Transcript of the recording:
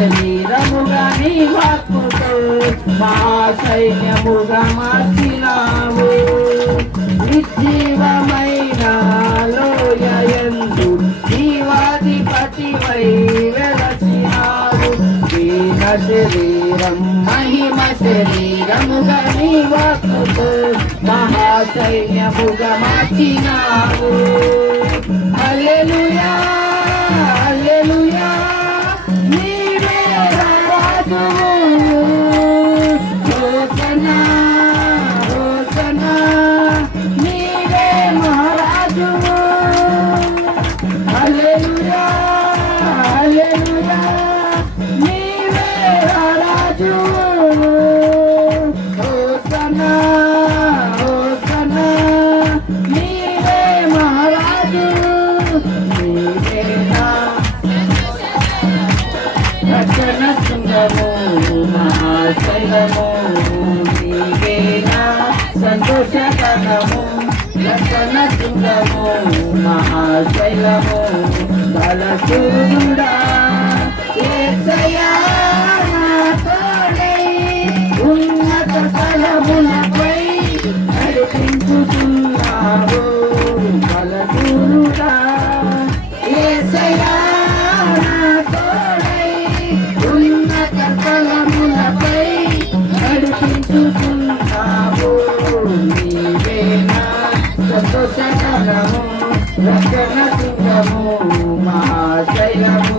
శరీరముగా నీ వాక్కుతో మహాసైన్యముగా మార్చినావు. నిర్జీవమైన లోయయందు జీవాధిపతివై వెలసినావు. దీన శరీరం మహిమ శరీరముగా నీ వాక్కుతో మహాసైన్యముగా మార్చినావు. హల్లెలూయా హల్లెలూయా నీవే రాజువు. హోసన్నా హోసన్నా నీవే మహారాజువు. హల్లెలూయా హల్లెలూయా నీవే రాజువు. హోసన్నా హోసన్నా నీవే మహారాజువు. నీవే నా రక్షణ శృంగము మహాశైలము. నీవే నా సంతోషకరము రక్షణ శృంగము మహాశైలము. బలసూరుడా యేసయ్యా నా తోడై ఉన్నత స్థలములపై నడిపించుచున్నావు. బలసూరుడా యేసయ్యా నా తోడై ఉన్నత స్థలములపై నడిపించుచున్నావు. నీవే నా సంతోషకరము రక్షణ శృంగము మహాశైలము.